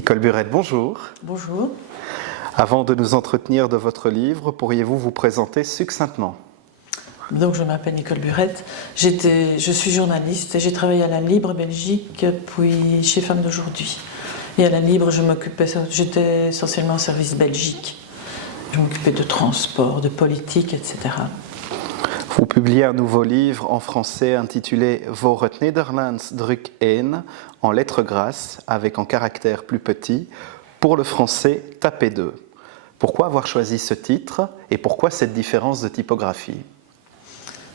Nicole Burette, bonjour. Bonjour. Avant de nous entretenir de votre livre, pourriez-vous vous présenter succinctement? Donc, je m'appelle Nicole Burette, je suis journaliste et j'ai travaillé à la Libre Belgique, puis chez Femmes d'aujourd'hui. Et à la Libre, j'étais essentiellement au service Belgique. Je m'occupais de transport, de politique, etc. Vous publiez un nouveau livre en français intitulé Voor het Nederlands druk 1, en lettres grasses, avec en caractère plus petit, pour le français tapez 2. Pourquoi avoir choisi ce titre et pourquoi cette différence de typographie?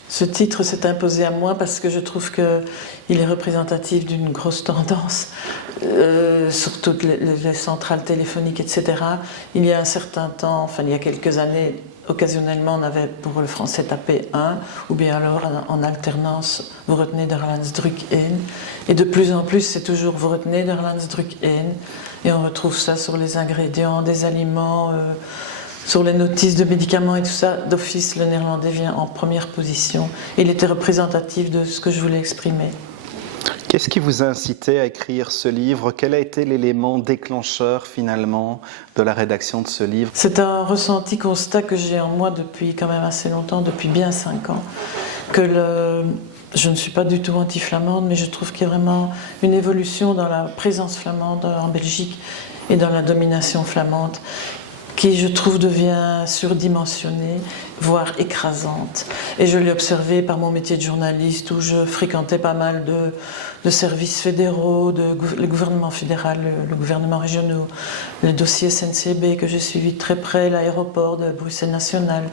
Ce titre s'est imposé à moi parce que je trouve qu'il est représentatif d'une grosse tendance, sur toutes les centrales téléphoniques, etc. Il y a un certain temps, enfin il y a quelques années, occasionnellement on avait pour le français tapé 1, ou bien alors en alternance Voor het Nederlands druk 1. Et de plus en plus c'est toujours Voor het Nederlands druk 1. Et on retrouve ça sur les ingrédients des aliments, sur les notices de médicaments et tout ça. D'office, le néerlandais vient en première position. Il était représentatif de ce que je voulais exprimer. Qu'est-ce qui vous a incité à écrire ce livre? Quel a été l'élément déclencheur finalement de la rédaction de ce livre? C'est un ressenti constat que j'ai en moi depuis quand même assez longtemps, depuis bien 5 ans. Je ne suis pas du tout anti-flamande, mais je trouve qu'il y a vraiment une évolution dans la présence flamande en Belgique et dans la domination flamande, qui je trouve devient surdimensionnée, voire écrasante. Et je l'ai observé par mon métier de journaliste où je fréquentais pas mal de services fédéraux, le gouvernement fédéral, le gouvernement régional, le dossier SNCB que j'ai suivi de très près, l'aéroport de Bruxelles National,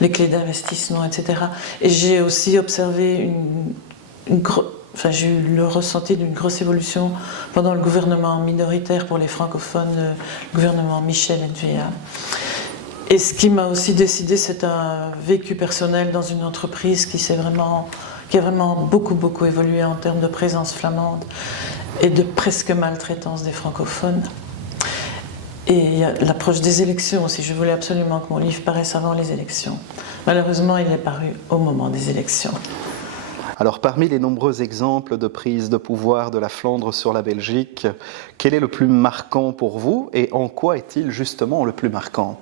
les clés d'investissement, etc. Et j'ai aussi observé j'ai eu le ressenti d'une grosse évolution pendant le gouvernement minoritaire pour les francophones, le gouvernement Michel N.V.A. Et ce qui m'a aussi décidé, c'est un vécu personnel dans une entreprise qui a vraiment beaucoup évolué en termes de présence flamande et de presque maltraitance des francophones. Et il y a l'approche des élections aussi. Je voulais absolument que mon livre paraisse avant les élections. Malheureusement, il est paru au moment des élections. Alors, parmi les nombreux exemples de prise de pouvoir de la Flandre sur la Belgique, quel est le plus marquant pour vous et en quoi est-il justement le plus marquant?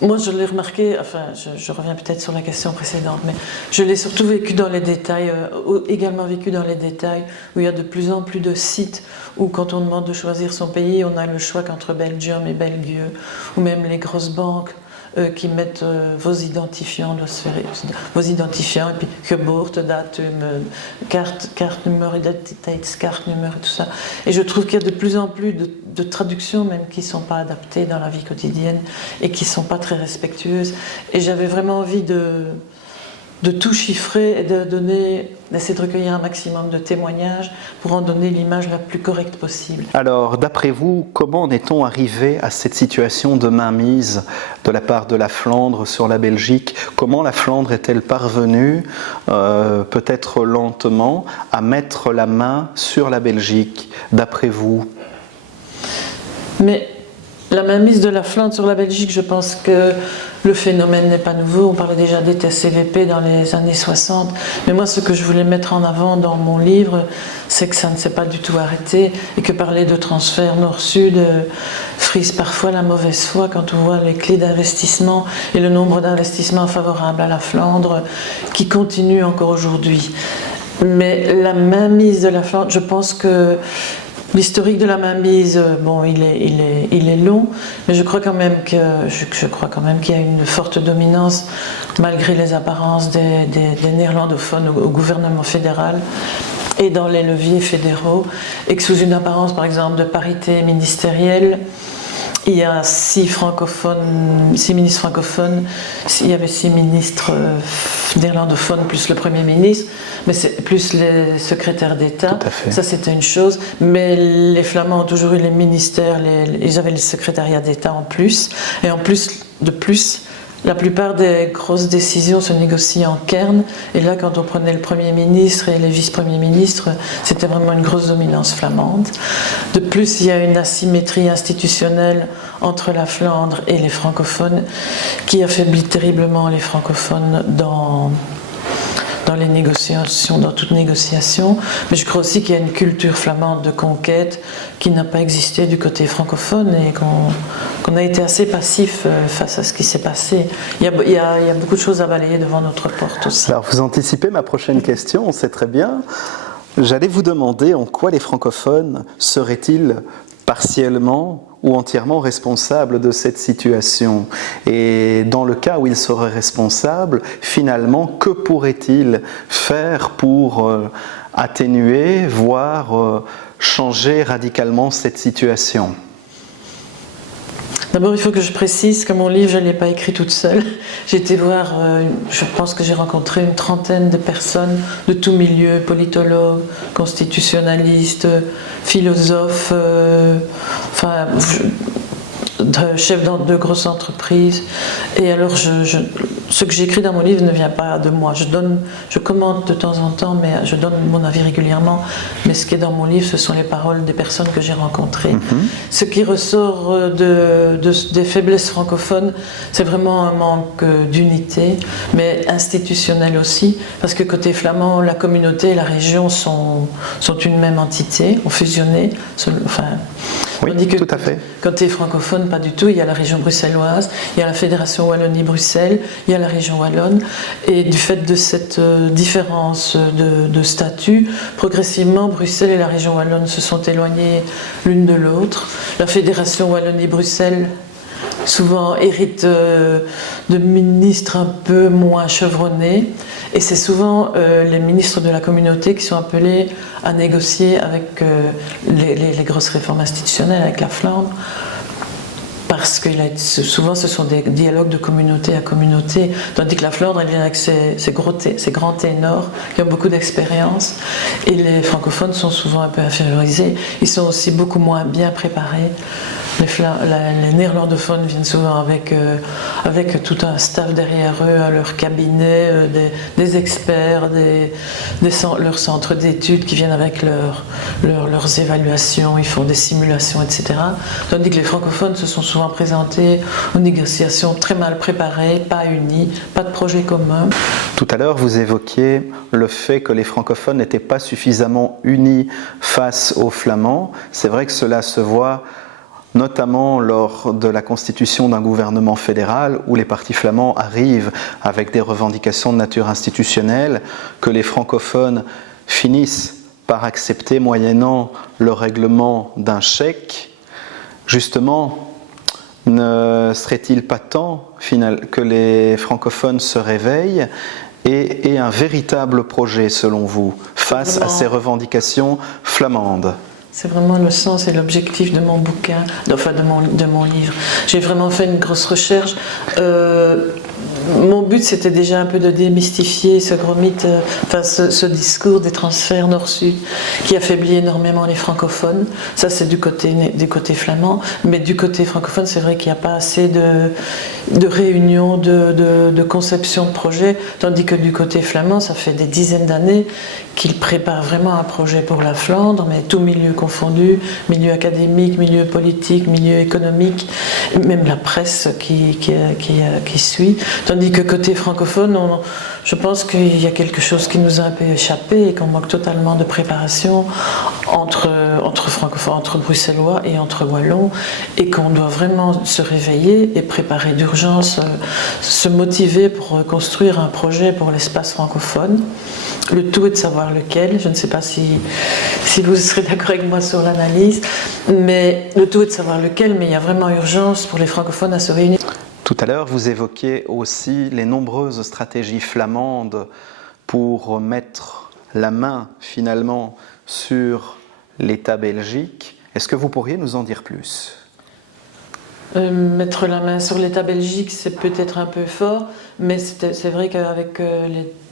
Moi, je l'ai remarqué, je reviens peut-être sur la question précédente, mais je l'ai surtout vécu dans les détails, également vécu dans les détails, où il y a de plus en plus de sites où, quand on demande de choisir son pays, on a le choix qu'entre Belgium et België, ou même les grosses banques qui mettent vos identifiants, et puis geboortedatum, kaartnummer, identiteitskaartnummer et tout ça. Et je trouve qu'il y a de plus en plus de traductions même qui ne sont pas adaptées dans la vie quotidienne et qui ne sont pas très respectueuses. Et j'avais vraiment envie de tout chiffrer et d'essayer de recueillir un maximum de témoignages pour en donner l'image la plus correcte possible. Alors, d'après vous, comment en est-on arrivé à cette situation de mainmise de la part de la Flandre sur la Belgique? Comment la Flandre est-elle parvenue, peut-être lentement, à mettre la main sur la Belgique, d'après vous? Mais la mainmise de la Flandre sur la Belgique, je pense que le phénomène n'est pas nouveau. On parlait déjà des TCVP dans les années 60. Mais moi, ce que je voulais mettre en avant dans mon livre, c'est que ça ne s'est pas du tout arrêté et que parler de transfert nord-sud frise parfois la mauvaise foi quand on voit les clés d'investissement et le nombre d'investissements favorables à la Flandre qui continuent encore aujourd'hui. Mais la mainmise de la Flandre, je pense que l'historique de la mainmise, bon, il est long, mais je crois quand même qu'il y a une forte dominance, malgré les apparences des néerlandophones au gouvernement fédéral et dans les leviers fédéraux, et que sous une apparence, par exemple, de parité ministérielle, il y a 6 ministres francophones, il y avait 6 ministres néerlandophones plus le Premier ministre, mais c'est plus les secrétaires d'État, ça c'était une chose, mais les Flamands ont toujours eu les ministères, ils avaient le secrétariat d'État en plus, et en plus, la plupart des grosses décisions se négocient en cairn, et là quand on prenait le Premier ministre et les vice-premiers ministres, c'était vraiment une grosse dominance flamande. De plus, il y a une asymétrie institutionnelle entre la Flandre et les francophones qui affaiblit terriblement les francophones dans dans les négociations, dans toute négociation. Mais je crois aussi qu'il y a une culture flamande de conquête qui n'a pas existé du côté francophone et qu'on a été assez passif face à ce qui s'est passé. Il y a beaucoup de choses à balayer devant notre porte aussi. Alors vous anticipez ma prochaine question, on sait très bien. J'allais vous demander en quoi les francophones seraient-ils partiellement ou entièrement responsables de cette situation. Et dans le cas où ils seraient responsables, finalement, que pourraient-ils faire pour atténuer, voire changer radicalement cette situation ? D'abord, il faut que je précise que mon livre, je ne l'ai pas écrit toute seule. J'ai été voir, je pense que j'ai rencontré une trentaine de personnes de tous milieux, politologues, constitutionnalistes, philosophes, chefs de grosses entreprises. Et alors, ce que j'écris dans mon livre ne vient pas de moi. Je commente de temps en temps, mais je donne mon avis régulièrement. Mais ce qui est dans mon livre, ce sont les paroles des personnes que j'ai rencontrées. Ce qui ressort des faiblesses francophones, c'est vraiment un manque d'unité, mais institutionnel aussi, parce que côté flamand, la communauté et la région sont une même entité, ont fusionné. Oui, tout à fait. Côté francophone, pas du tout. Il y a la région bruxelloise, il y a la Fédération Wallonie-Bruxelles, il y a la région wallonne. Et du fait de cette différence de statut, progressivement, Bruxelles et la région wallonne se sont éloignées l'une de l'autre. La Fédération Wallonie-Bruxelles souvent hérite de ministres un peu moins chevronnés. Et c'est souvent les ministres de la communauté qui sont appelés à négocier avec les grosses réformes institutionnelles, avec la Flandre. Parce que souvent ce sont des dialogues de communauté à communauté, tandis que la Flandre elle vient avec ses grands ténors qui ont beaucoup d'expérience, et les francophones sont souvent un peu infériorisés, ils sont aussi beaucoup moins bien préparés. Les néerlandophones viennent souvent avec tout un staff derrière eux, à leur cabinet, des experts, leurs centres d'études qui viennent avec leurs évaluations, ils font des simulations, etc. Tandis que les francophones se sont souvent présentés aux négociations très mal préparées, pas unis, pas de projet commun. Tout à l'heure, vous évoquiez le fait que les francophones n'étaient pas suffisamment unis face aux flamands. C'est vrai que cela se voit notamment lors de la constitution d'un gouvernement fédéral où les partis flamands arrivent avec des revendications de nature institutionnelle que les francophones finissent par accepter moyennant le règlement d'un chèque. Justement, ne serait-il pas temps que les francophones se réveillent et aient un véritable projet, selon vous, face à ces revendications flamandes ? C'est vraiment le sens et l'objectif de mon bouquin, de mon livre. J'ai vraiment fait une grosse recherche. Mon but, c'était déjà un peu de démystifier ce gros mythe, ce discours des transferts nord-sud qui affaiblit énormément les francophones. Ça, c'est du côté flamand. Mais du côté francophone, c'est vrai qu'il n'y a pas assez de réunions, de conception de projets. Tandis que du côté flamand, ça fait des dizaines d'années qu'ils préparent vraiment un projet pour la Flandre, mais tout milieu confondu, milieu académique, milieu politique, milieu économique, même la presse qui suit. Tandis que côté francophone, je pense qu'il y a quelque chose qui nous a un peu échappé et qu'on manque totalement de préparation entre francophones, entre bruxellois et entre wallons, et qu'on doit vraiment se réveiller et préparer d'urgence, se motiver pour construire un projet pour l'espace francophone. Le tout est de savoir lequel. Je ne sais pas si vous serez d'accord avec moi sur l'analyse, mais le tout est de savoir lequel, mais il y a vraiment urgence pour les francophones à se réunir. Tout à l'heure, vous évoquiez aussi les nombreuses stratégies flamandes pour mettre la main finalement sur l'État belgique. Est-ce que vous pourriez nous en dire plus ? Mettre la main sur l'État belgique, c'est peut-être un peu fort, mais c'est vrai qu'avec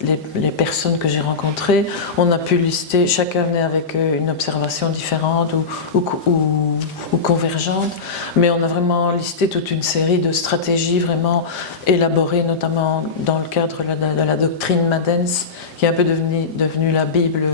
les personnes que j'ai rencontrées, on a pu lister, chacun venait avec une observation différente ou convergente, mais on a vraiment listé toute une série de stratégies vraiment élaborées, notamment dans le cadre de la doctrine Madens, qui est un peu devenue la Bible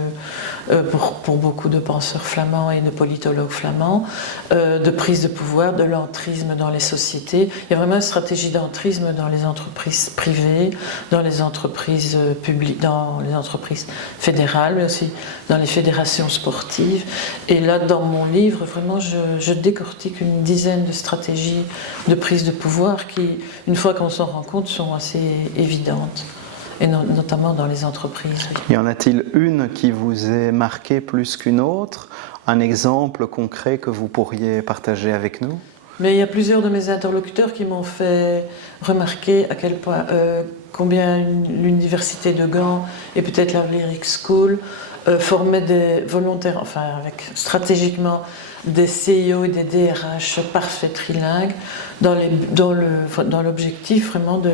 pour beaucoup de penseurs flamands et de politologues flamands, de prise de pouvoir, de l'entrisme d'entrisme dans les sociétés. Il y a vraiment une stratégie d'entrisme dans les entreprises privées, dans les entreprises publiques, dans les entreprises fédérales, mais aussi dans les fédérations sportives. Et là, dans mon livre, vraiment, je décortique une dizaine de stratégies de prise de pouvoir qui, une fois qu'on s'en rend compte, sont assez évidentes. Et notamment dans les entreprises. Y en a-t-il une qui vous ait marqué plus qu'une autre? Un exemple concret que vous pourriez partager avec nous? Mais il y a plusieurs de mes interlocuteurs qui m'ont fait remarquer à quel point, combien l'université de Gand et peut-être la Lyric School formaient des volontaires, enfin avec stratégiquement des CIO et des DRH parfaits trilingues dans l'objectif vraiment de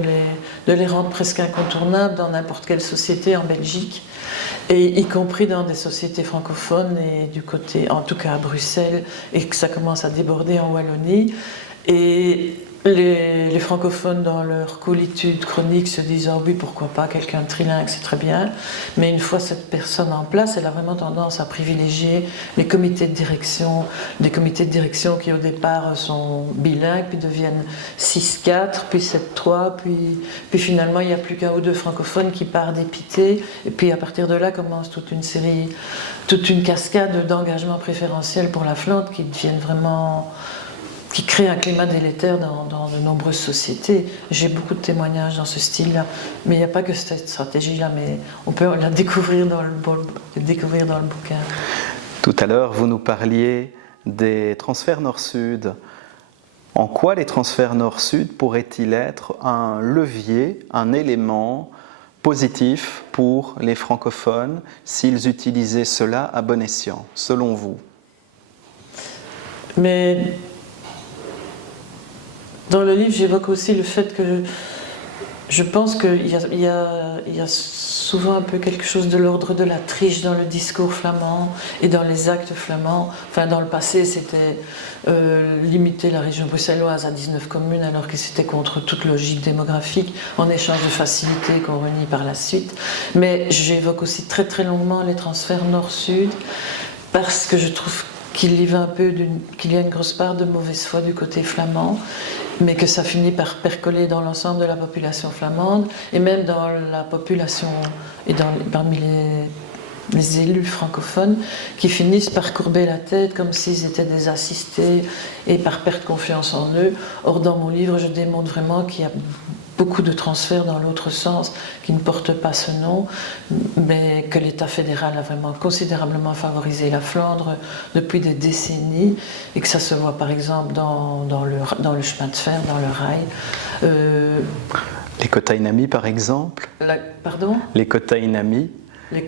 les rendre presque incontournables dans n'importe quelle société en Belgique, et y compris dans des sociétés francophones et du côté, en tout cas à Bruxelles, et que ça commence à déborder en Wallonie. Et les francophones, dans leur coolitude chronique, se disent « Ah oui, pourquoi pas, quelqu'un de trilingue, c'est très bien ». Mais une fois cette personne en place, elle a vraiment tendance à privilégier les comités de direction, des comités de direction qui au départ sont bilingues, puis deviennent 6-4, puis 7-3, puis finalement il n'y a plus qu'un ou deux francophones qui partent dépiter, et puis à partir de là commence toute une série, toute une cascade d'engagements préférentiels pour la Flandre qui deviennent vraiment... qui crée un climat délétère dans de nombreuses sociétés. J'ai beaucoup de témoignages dans ce style-là, mais il n'y a pas que cette stratégie-là, mais on peut la découvrir dans le bouquin. Tout à l'heure, vous nous parliez des transferts nord-sud. En quoi les transferts nord-sud pourraient-ils être un levier, un élément positif pour les francophones s'ils utilisaient cela à bon escient, selon vous? Mais dans le livre, j'évoque aussi le fait que je pense qu'il y a souvent un peu quelque chose de l'ordre de la triche dans le discours flamand et dans les actes flamands. Enfin, dans le passé, c'était limiter la région bruxelloise à 19 communes alors que c'était contre toute logique démographique en échange de facilités qu'on renie par la suite. Mais j'évoque aussi très très longuement les transferts nord-sud parce que je trouve qu'il y a une grosse part de mauvaise foi du côté flamand, mais que ça finit par percoler dans l'ensemble de la population flamande, et même dans la population et parmi les élus francophones, qui finissent par courber la tête comme s'ils étaient des assistés et par perdre confiance en eux. Or, dans mon livre, je démontre vraiment qu'il y a beaucoup de transferts dans l'autre sens qui ne portent pas ce nom, mais que l'État fédéral a vraiment considérablement favorisé la Flandre depuis des décennies, et que ça se voit par exemple dans le chemin de fer, dans le rail. Les quotas Inami par exemple? Pardon? Les quotas Inami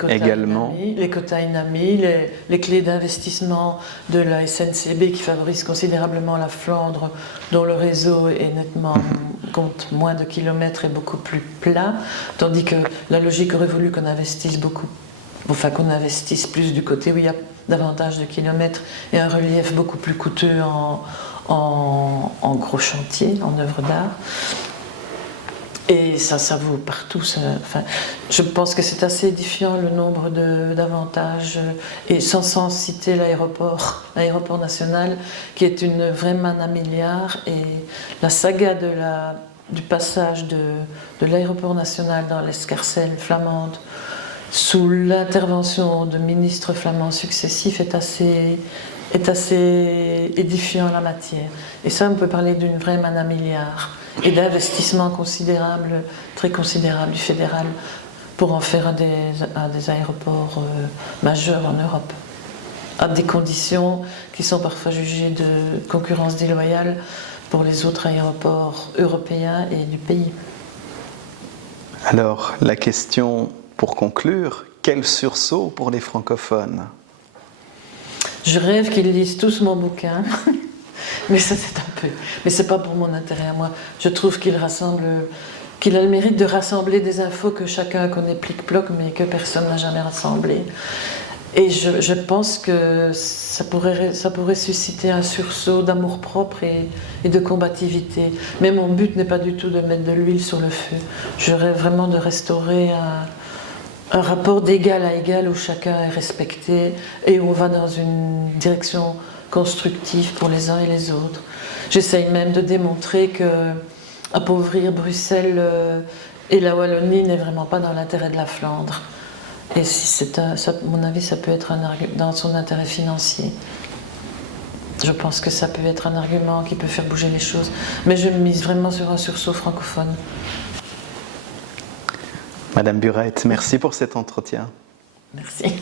également. Les quotas Inami, les clés d'investissement de la SNCB qui favorisent considérablement la Flandre, dont le réseau est nettement compte moins de kilomètres et beaucoup plus plat, tandis que la logique aurait voulu qu'on investisse qu'on investisse plus du côté où il y a davantage de kilomètres et un relief beaucoup plus coûteux en gros chantier, en œuvres d'art. Et ça vaut partout. Je pense que c'est assez édifiant le nombre d'avantages, et sans citer l'aéroport national, qui est une vraie manne à milliards. Et la saga du passage de l'aéroport national dans l'escarcelle flamande, sous l'intervention de ministres flamands successifs, est assez édifiant en la matière. Et ça, on peut parler d'une vraie manne à milliards et d'investissements considérables, très considérables du fédéral pour en faire un des aéroports majeurs en Europe, à des conditions qui sont parfois jugées de concurrence déloyale pour les autres aéroports européens et du pays. Alors, la question pour conclure, quel sursaut pour les francophones? Je rêve qu'ils lisent tous mon bouquin. Mais ça, c'est un peu... Mais c'est pas pour mon intérêt à moi. Je trouve qu'il a le mérite de rassembler des infos que chacun connaît plic-ploc, mais que personne n'a jamais rassemblées. Et je pense que ça pourrait susciter un sursaut d'amour-propre et de combativité. Mais mon but n'est pas du tout de mettre de l'huile sur le feu. Je rêve vraiment de restaurer un rapport d'égal à égal où chacun est respecté et où on va dans une direction constructif pour les uns et les autres. J'essaye même de démontrer que appauvrir Bruxelles et la Wallonie n'est vraiment pas dans l'intérêt de la Flandre. Et si à mon avis, ça peut être dans son intérêt financier. Je pense que ça peut être un argument qui peut faire bouger les choses. Mais je mise vraiment sur un sursaut francophone. Madame Burette, merci pour cet entretien. Merci.